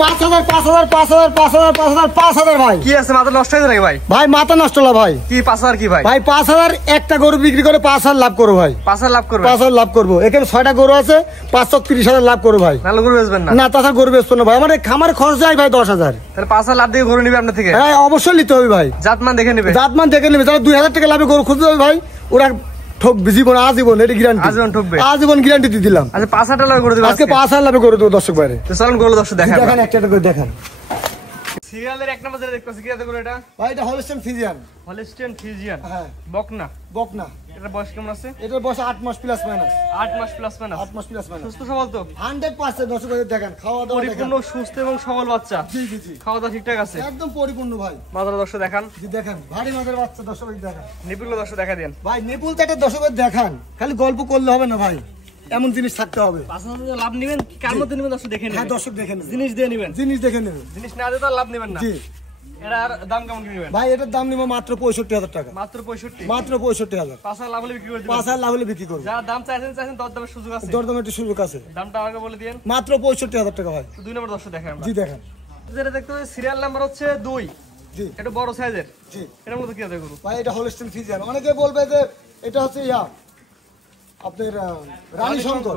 5000 5000 5000 5000 5000 5000 ভাই কি আছে মাথা নষ্ট হয়ে যায় ভাই? ভাই মাথা নষ্ট হলো ভাই। কি 5000 কি ভাই? ভাই 5000 একটা গরু বিক্রি করে 5000 লাভ করব ভাই। 5000 লাভ করবে? 5000 লাভ করব। এখানে 6টা গরু আছে, 530,000 লাভ করব ভাই। নালে গরু বেচবেন না? না তাছাড়া গরু বেচবো না ভাই, আমার খামার খরচ যায় ভাই 10,000। তাহলে 5000 লাভ দিয়ে গরু নিবে আপনার থেকে? হ্যাঁ অবশ্যই নিতে হবে ভাই। জাতমান দেখে নিবে? জাতমান দেখে নিবে। তাহলে 2000 টাকা লাভে গরু খুঁজতে হবে ভাই, ওরা ঠকবে জীবন, আজীবন, এটা গ্যারান্টি। আজীবন ঠকবে? আজীবন গ্যারান্টি দিয়ে দিলাম। আচ্ছা 5000 টাকা করে দেব আজকে 5000 লাভে করে দেব দর্শক ভাই। তো চলুন গরু দর্শক দেখান। দেখেন একটা করে দেখেন। সিরিয়ালের এক নম্বর যেটা দেখতেছি কি আছে গরু এটা? ভাই এটা হলস্টেইন ফ্রিজিয়ান। Holstein Friesian? হ্যাঁ। বকনা? বকনা। এটা বয়স কেমন আছে? এটার বয়স 8 মাস প্লাস মাইনাস। 8 মাস প্লাস মাইনাস? 8 মাস প্লাস মাইনাস। সুস্থ সবল তো? 100% দর্শক ভাই দেখেন, খাওয়া দাওয়া দেখেন। পরিপূর্ণ সুস্থ এবং সবল বাচ্চা? জি জি জি। খাওয়া দাওয়া ঠিকঠাক আছে? একদম পরিপূর্ণ ভাই। মাথার দর্শক দেখান। জি দেখেন, ভারী মাঝের বাচ্চা দর্শক ভাই দেখেন। নিপুল দর্শক দেখা দেন। ভাই নিপুলটা একটা দর্শক ভাই দেখান, খালি গল্প করলে হবে না ভাই, এমন জিনিস থাকতে হবে। 5000 লাভ নেবেন কার মধ্যে নেবেন দর্শক দেখে নেবেন। হ্যাঁ দর্শক দেখে নেবেন, জিনিস দিয়ে নেবেন। জিনিস দেখে নেবেন। জিনিস না দিয়ে তো লাভ নেবেন না। জি। এটার দাম কেমন কি নেবেন? ভাই এটার দাম নিব মাত্র 65,000 টাকা। মাত্র 65? মাত্র 65,000। 5000 লাভ হলে বিক্রি করে দিবেন? 5000 লাভ হলে বিক্রি করব। যা দাম চাইছেন দরদামের সুযোগ আছে? দরদামের একটু সুযোগ আছে। দামটা আগে বলে দিন। মাত্র 65,000 টাকা ভাই। তো 2 নম্বর দর্শক দেখাই আমরা। জি দেখেন। যেটা দেখতে পাচ্ছি সিরিয়াল নাম্বার হচ্ছে 2। জি। এটা বড় সাইজের। জি। এটার মধ্যে কি আছে গরু? ভাই এটা হলস্টেইন ফ্রিজিয়ান। অনেকে বলবে যে এটা হচ্ছে আপনার রানী শঙ্কর,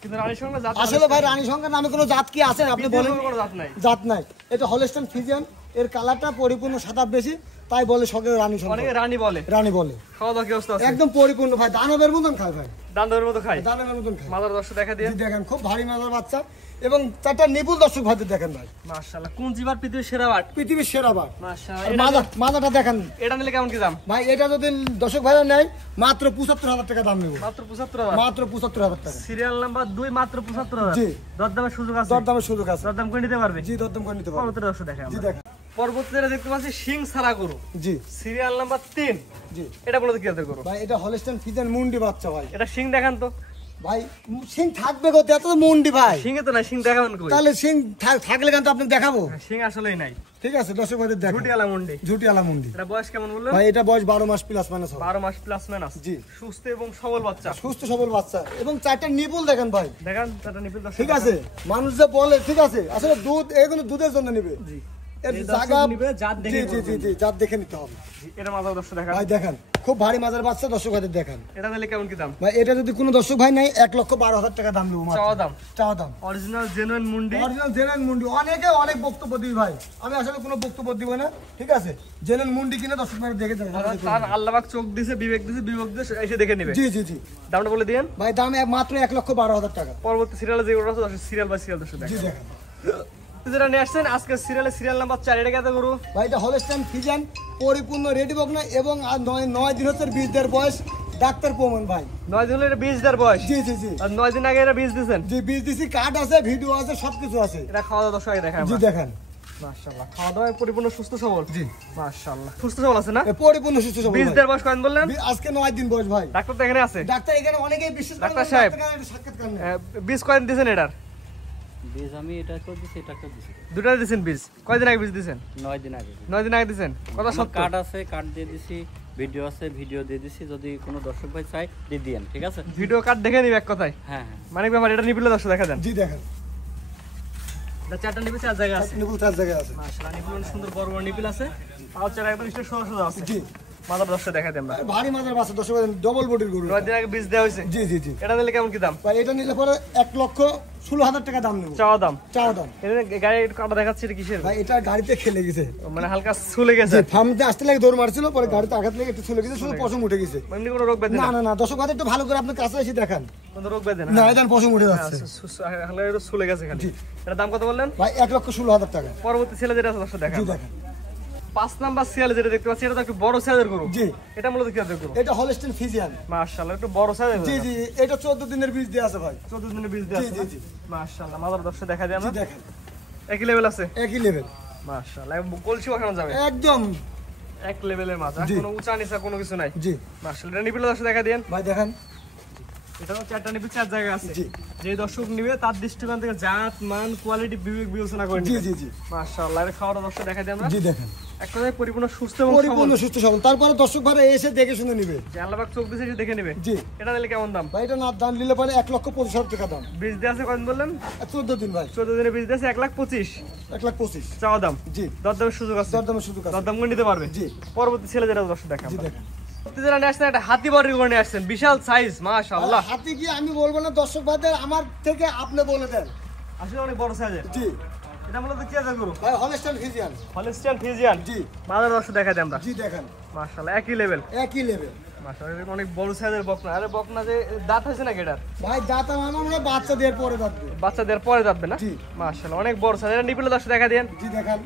কিন্তু রানী শঙ্কর জাত আসলে ভাই রানী শঙ্কর নামে কোনো জাত কি আছে আপনি বলেন? কোনো জাত নাই। জাত নাই। এটা হলস্টেইন ফ্রিজিয়ান, এর কালারটা পরিপূর্ণ সাদা বেশি, তাই বলে সঙ্গে রানী শঙ্কর। অনেকে রানী বলে। রানী বলে। খাওয়া দাওয়া কি অবস্থা আছে? একদম পরিপূর্ণ ভাই, দানবের মতন খায় ভাই। দান্দরের মতো খায়? দানবের মতন খায়। মাদার দর্শক দেখা দিয়ে। জি দেখেন, খুব ভারী মাজার বাচ্চা এবং চারটা নিপুল দর্শক ভাইদের দেখেন ভাই। মাশাআল্লাহ। কোন জিবার পৃথিবীর সেরা বাট? পৃথিবীর সেরা বাট। মাশাআল্লাহ। মাজাটা দেখেন। এটা নিলে কেমন কি দাম? ভাই এটা যদি দর্শক ভাইরা নেয় মাত্র 75,000 টাকা দাম নেব। মাত্র 75,000? মাত্র 75,000 টাকা। সিরিয়াল নাম্বার 2 মাত্র 75,000? জি। দরদামের সুযোগ আছে? দরদামের সুযোগ আছে। দরদাম করে নিতে পারবে? জি দরদাম করে নিতে পারবে। পরবর্তী দর্শক দেখাই আমরা। জি দেখেন। পরবর্তী যেটা দেখতে পাচ্ছি সিং ছাড়া গরু। জি। Serial number 3। জি। এটা বলতে কি আছে গরু? ভাই এটা হলস্টেইন ফ্রিজিয়ান মুন্ডি বাচ্চা ভাই। এটা সিং দেখান তো। ভাই সিং থাকবে কোথায়, এত তো মুন্ডি ভাই। সিংয়ে তো নাই, সিং দেখাবেন কই? তাহলে সিং থাকলে কেন তো আপনি দেখাবো। সিং আসলেই নাই। ঠিক আছে দর্শক ভাইদের দেখেন। ঝুটিয়ালা মুন্ডি। ঝুটিয়ালা মুন্ডি। এটা বয়স কেমন বললেন? ভাই এটা বয়স 12 মাস প্লাস মাইনাস হবে। 12 মাস প্লাস মাইনাস? জি। সুস্থ এবং সবল বাচ্চা? সুস্থ সবল বাচ্চা এবং চারটা নিপুল দেখেন ভাই। দেখান চারটা নিপিল দর্শক। ঠিক আছে, মানুষ যে বলে ঠিক আছে, আসলে দুধ এগুলো দুধের জন্য নিবে। জি। এর এই জায়গা দর্শক নিবে, জাত দেখে জি জি জি জাত দেখে নিতে হবে। জি। এটা মাথা দর্শক দেখান। ভাই দেখেন, খুব ভারী মাজার বাচ্চা দর্শক ভাইদের দেখেন। এটা নিলে কেমন কি দাম? ভাই এটা যদি কোনো দর্শক ভাই নাই 1,12,000 টাকা দাম নেবো মাত্র। চাওয়া দাম? চাওয়া দাম। অরিজিনাল জেনুইন মুন্ডি? অরিজিনাল জেনুইন মুন্ডি। অনেকে অনেক বক্তব্য দিই ভাই, আমি আসলে কোনো বক্তব্য দিব না। ঠিক আছে, জেনুইন মুন্ডি কিনে দর্শক ভাই দেখে যান। তার আল্লাহবাক চোখ দিছে, বিবেক দিছে এসে দেখে নেবে। জি জি জি। দামটা বলে দিয়েন। ভাই দাম মাত্র 1,12,000 টাকা। পরবর্তী সিরিয়ালে যে গরু আছে দর্শক সিরিয়াল বাই সিরিয়াল দর্শক জি দেখেন। দেখেন। যেটা নিয়ে আসছেন আজকে সিরিয়াল নাম্বার 4। এটা কত গরু? ভাই এটা হলস্টেইন ফ্রিজিয়ান পরিপূর্ণ রেডি বকনা এবং আর 9 দিন হচ্ছে বীজ দেওয়ার বয়স। ডাক্তার প্রমাণ ভাই। 9 দিন হলে এটা বীজ দেওয়ার বয়স? জি জি জি। আর 9 দিন আগে এটা বীজ দিয়েছেন? জি বীজ দিছি, কার্ড আছে, ভিডিও আছে, সবকিছু আছে। এটা খাওয়া দাওয়া দর্শক দেখায় জি আমরা। দেখেন। মাশাআল্লাহ। খাওয়া দাওয়া পরিপূর্ণ সুস্থ সবল? জি। মাশাআল্লাহ। সুস্থ সবল আছে না? পরিপূর্ণ সুস্থ সবল। বীজ দেওয়ার বয়স কত বললেন? আজকে 9 দিন বয়স ভাই। ডাক্তার তো এখানে আছে? ডাক্তার এখানে অনেকেই বিশ্বাস করে না। ডাক্তার সাহেব, সাক্ষাৎকার নেই। বীজ কয়দিন দিয়েছেন এটার? বীজ আমি এটা করে দিছি, এটা করে দিছি। দুটা দিয়েছেন বীজ? কয়দিন আগে বীজ দিয়েছেন? 9 দিন আগে। 9 দিন আগে দিয়েছেন? কথা সত্য? কার্ড আছে, কার্ড দিয়ে দিছি, ভিডিও আছে, ভিডিও দিয়ে দিছি। যদি কোনো দর্শক ভাই চাই দিয়ে দিয়েন, ঠিক আছে? ভিডিও কার্ড দেখে নিবে এক কথায়? হ্যাঁ হ্যাঁ। মানে ব্যাপার এটা নিপিলে দর্শক দেখা দেন। জি দেখেন। এটা চারটা নিপিল চার জায়গা আছে? নিপুল চার জায়গায় আছে। মাশাআল্লাহ। নিপিল সুন্দর বড় বড় নিপিল আছে। পাঁচ চার একদম স্ট্রেট সোজা সোজা আছে। জি। মাথা দর্শক দেখা দেন আমরা। ভারী মাজার বাচ্চা দর্শক ডবল বডির গরু। 9 দিন আগে বীজ দেওয়া হয়েছে? জি জি জি। এটা নিলে কেমন কি দাম? ভাই এটা নিলে পরে 1,16,000 টাকা দাম নেব। চাওয়া দাম? চাওয়া দাম। এটা গাড়ি কাটা দেখাচ্ছে এটা কিসের? ভাই এটা গাড়িতে খেলে গেছে, মানে হালকা ছুলে গেছে? জি ফার্মতে আসতে লাগে দৌড় মারছিল, পরে গাড়িতে আঘাত লেগে একটু ছুলে গেছে, শুধু পশম উঠে গেছে। এমনি কোনো রোগ ব্যাধি না না না দর্শক ভাই একটু ভালো করে আপনার কাছে এসে দেখান। কোনো রোগ ব্যাধি না? না এটা পশম উঠে যাচ্ছে। হালকা একটু ছুলে গেছে খালি। জি। এটা দাম কত বললেন? ভাই 1,16,000 টাকা। পরবর্তী ছেলে যেটা আছে দর্শক দেখা। জি দেখেন। 5 নাম্বার সিরিয়ালে যেটা দেখতে পাচ্ছি এটা তো একটু বড় সাইজের গরু। জি। এটা মূলত কি গরু? এটা হলস্টেইন ফ্রিজিয়ান। মাশাআল্লাহ একটু বড় সাইজের। জি জি। এটা 14 দিনের বীজ দেয়া আছে ভাই। 14 দিনের বীজ দেয়া আছে? জি জি। মাশাআল্লাহ। মাদার দর্শক দেখা যায় জি আমরা। দেখেন। একই লেভেল আছে? একই লেভেল। মাশাআল্লাহ। কলসি ওখানে যাবে? একদম এক লেভেলের মাছ, জি। কোনো উঁচা নিচা কোনো কিছু নাই? জি। মাশাআল্লাহ। এটা নিপিলে দর্শক দেখা দেন। ভাই দেখেন। এটাও চারটা নিপিল চার জায়গা আছে? জি। যে দর্শক নিবে তার দৃষ্টিকোণ থেকে জাত মান কোয়ালিটি বিবেচনা করে জি নিবে। জি জি। মাশাআল্লাহ। এর খাওয়াটা দর্শক দেখা দেন আমরা। জি দেখেন। এক কথায় পরিপূর্ণ সুস্থ এবং পরিপূর্ণ সুস্থ সবল। তারপরে দর্শক ভাই এসে দেখে শুনে নিবে, যে আল্লাহবাক চোখ দিয়েছে দেখে নেবে। জি। এটা নিলে কেমন দাম ভাই এটা না দাম নিলে পরে 1,25,000 টাকা দাম। বীজ দিয়ে আছে কদিন বললেন? 14 দিন ভাই। 14 দিনে বীজ দিয়েছে 1,25,000 1,25,000 চাওয়া দাম। জি। দরদামের সুযোগ আছে? দরদামের সুযোগ আছে। দরদাম করে নিতে পারবে। জি। পরবর্তী ছেলে যেটা দর্শক দেখা জি দেখেন। যারা নিয়ে আসছেন একটা হাতি বডির করে নিয়ে আসছেন, বিশাল সাইজ মাশাআল্লাহ। হাতি কি আমি বলবো না দর্শক ভাইদের, আমার থেকে আপনি বলে দেন। আসলে অনেক বড় সাইজের। জি এটা মূলত কি আছে গরু? ভাই হলস্টাইন ফ্রিজিয়ান। Holstein Friesian. জি। মাদার দর্শক দেখা দেন আমরা। জি দেখেন মাশাআল্লাহ একই লেভেল। একই লেভেল। মাশাআল্লাহ অনেক বড় সাইজের বকনা। আরে বকনা যে দাঁত হয়েছে না এটার? ভাই দাঁত আমরা বাচ্চা দেওয়ার পরে দাঁতবে। বাচ্চাদের পরে দাঁতবে না? জি। মাশাআল্লাহ অনেক বড় সাইজ। এটা নিপিল দর্শক দেখা দেন। জি দেখেন।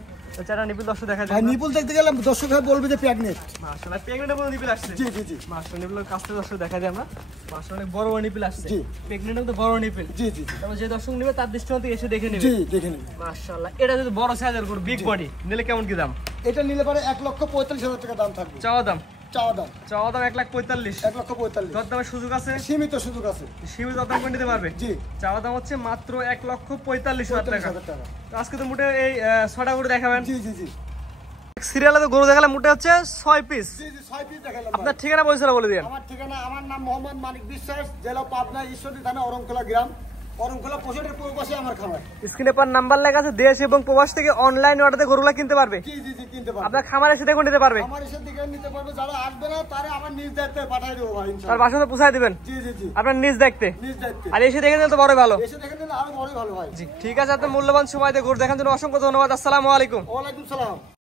চারটা নিপিল দর্শক দেখা ভাই দেন। নিপুল দেখতে গেলে দর্শক ভাই বলবে যে প্রেগনেন্ট। মাশাআল্লাহ প্রেগন্যান্ট বলে নিপিল আসছে। জি জি জি। মাশাআল্লাহ নিপিলের কাছে দর্শক দেখা দেন আমরা। মাশাআল্লাহ অনেক বড় বড় নিপিল আসছে। জি। প্রেগন্যান্ট তো বড় নিপিল। জি জি জি। তারপর যে দর্শক নেবে তার দৃষ্টিতে এসে দেখে নেবে। জি দেখে নিন। মাশাআল্লাহ এটা যদি বড় সাইজের গরু বিগ বডি নিলে কেমন কি দাম? এটা নিলে পরে 1,45,000 টাকা দাম থাকবে। চাওয়া দাম? চাওয়া দাম চাওয়া দাম 1,45,000। 1,45,000। দরদামের সুযোগ আছে? সীমিত সুযোগ আছে। সীমিত দরদাম করে নিতে পারবে। জি। চাওয়া দাম হচ্ছে মাত্র 1,45,000 টাকা। 45,000 টাকা। তো আজকে তো মোটে এই 6টা গরু দেখাবেন। জি জি জি। সিরিয়ালে তো গরু দেখালে মোটে হচ্ছে 6 পিস। জি জি 6 পিস দেখালাম। আপনার ঠিকানা পয়সাটা বলে দিন। আমার ঠিকানা, আমার নাম মোহাম্মদ মানিক বিশ্বাস, জেলা পাবনা, ঈশ্বরদী থানা, অরংখোলা গ্রাম। অরংখোলা পোস্টের পূর্ব পাশে আমার খামার। স্ক্রিনে পার নাম্বার লেখা আছে, দেশ এবং প্রবাস থেকে অনলাইন অর্ডারে গরুগুলা কিনতে পারবে। জি জি জি কিনতে পারবে। আপনার খামার এসে দেখে নিতে পারবে। আমার এসে দিকে নিতে পারবে, যারা আসবে না তারা আমার নিজ দায়িত্বে পাঠিয়ে দেবো ভাই তার ইনশাআল্লাহ। বাসাতে পৌঁছায় দিবেন জি জি জি। আপনার নিজ দেখতে। নিজ দায়িত্বে। আর এসে দেখে নিলে তো বড় ভালো। এসে দেখে নিলে আরো বড়ই ভালো ভাই। জি ঠিক আছে, আপনার মূল্যবান সময় দিয়ে গরু দেখার জন্য অসংখ্য ধন্যবাদ। আসসালামু আলাইকুম। ওয়ালাইকুম সালাম।